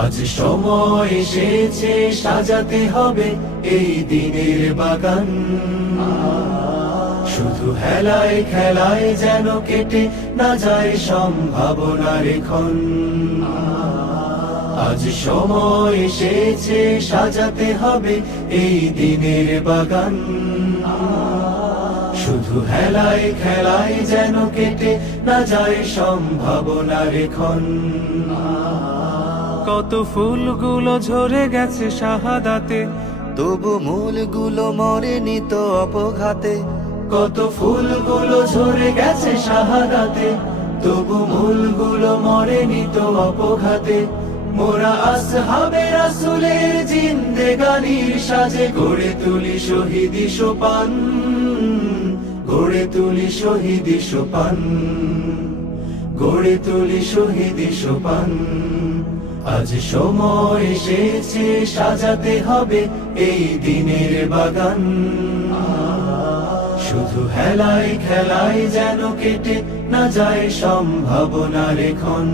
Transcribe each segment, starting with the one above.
আজ সময় এসেছে সাজাতে হবে এই দিনের বাগান। শুধু হেলায় খেলায় যেন কেটে না যায় সম্ভাবনার ক্ষণ। আজ সময় এসেছে সাজাতে হবে এই দিনের বাগান। শুধু হেলায় খেলায় যেন কেটে না যায় সম্ভাবনার ক্ষণ। কত ফুলগুলো ঝরে গেছে শাহাদাতে, তবু মূলগুলো মরেনি তো অপঘাতে। কত ফুলগুলো ঝরে গেছে শাহাদাতে, তবু মূলগুলো মরেনি তো অপঘাতে। মোরা আসহাবে রাসূলের জিন্দেগানির সাজে গড়ে তুলি শহীদি সোপান, গড়ে তুলি শহীদি সোপান, গড়ে তুলি শহীদি সোপান। আজ সময় এসেছে সাজাতে হবে এই দিনের বাগান। শুধু হেলায় খেলায় যেন কেটে না যায় সম্ভাবনার ক্ষণ।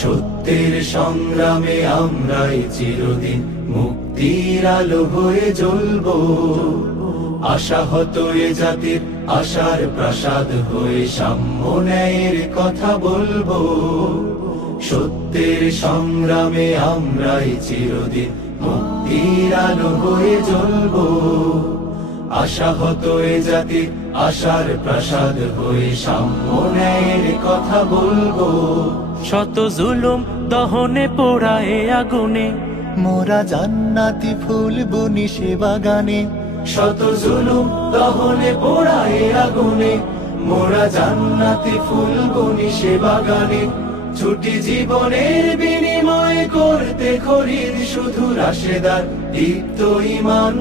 সত্যের সংগ্রামে আমরাই চিরদিন মুক্তির আলো হয়ে জ্বলবো। আশাহত এ জাতির আশার প্রাসাদ হয়ে সাম্য ন্যায়ের কথা বলবো। সত্যের সংগ্রামে আমরাই চিরদিন মুক্তির আলো হয়ে জ্বলবো। আশাহত এ জাতির আশার প্রাসাদ হয়ে সাম্য ন্যায়ের কথা বলবো। শত জুলুম দহনে পোড়ায় আগুনে, মোরা জান্নাতি ফুল বুনি সে বাগানে। শত জুলুম দহনে পোড়ায় আগুনে, মোরা জান্নাতি ফুল বুনি সে বাগানে। ছুটি জীবনের বিনিময় করতে খরিদ শুধু রাশেদার দীপ্ত ঈমান,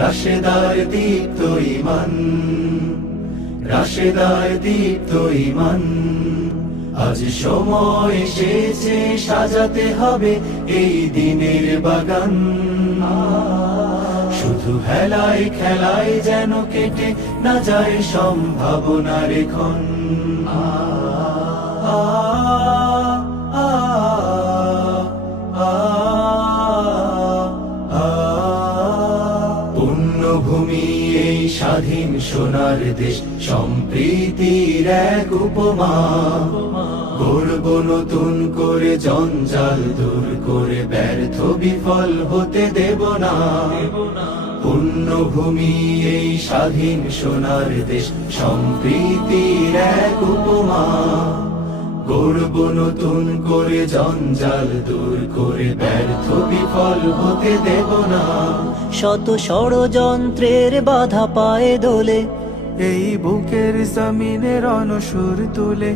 রাশেদার দীপ্ত ঈমান, রাশেদার দীপ্ত ঈমান। আজ সময় এসেছে সাজাতে হবে এই দিনের বাগান। শুধু হেলায় খেলায় যেন কেটে না যায় সম্ভাবনার ক্ষণ। পুণ্যভূমি এই স্বাধীন সোনার দেশ, সম্প্রীতির এক উপমা। গড়ব নতুন করে জঞ্জাল দূর করে, ব্যর্থ বিফল হতে দেব না। পুণ্যভূমি এই স্বাধীন সোনার দেশ, সম্প্রীতির এক উপমা। গড়ব নতুন করে জঞ্জাল দূর করে, ব্যর্থ বিফল হতে দেব না। শত ষড়যন্ত্রের বাধা পায়ে দোলে, এই বুকের জমিনের অনসুর তুলে।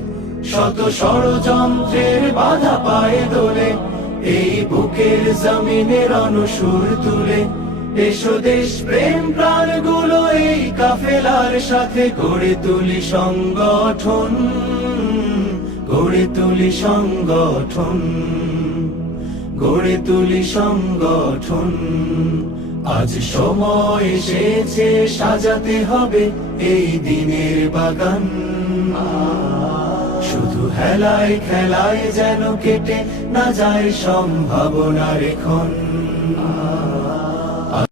শত ষড়যন্ত্রের বাধা পায়ে দোলে, এই বুকের জমিনের অনুসুর তুলে। এসো দেশ প্রেম প্রাণগুলো এই কাফেলার সাথে গড়ে তুলি সংগঠন, গড়ে তুলি সংগঠন, গড়ে তুলি সংগঠন। আজ সময় এসেছে সাজাতে হবে এই দিনের বাগান। শুধু হেলায় খেলায় যেন কেটে না যায় সম্ভাবনার ক্ষণ।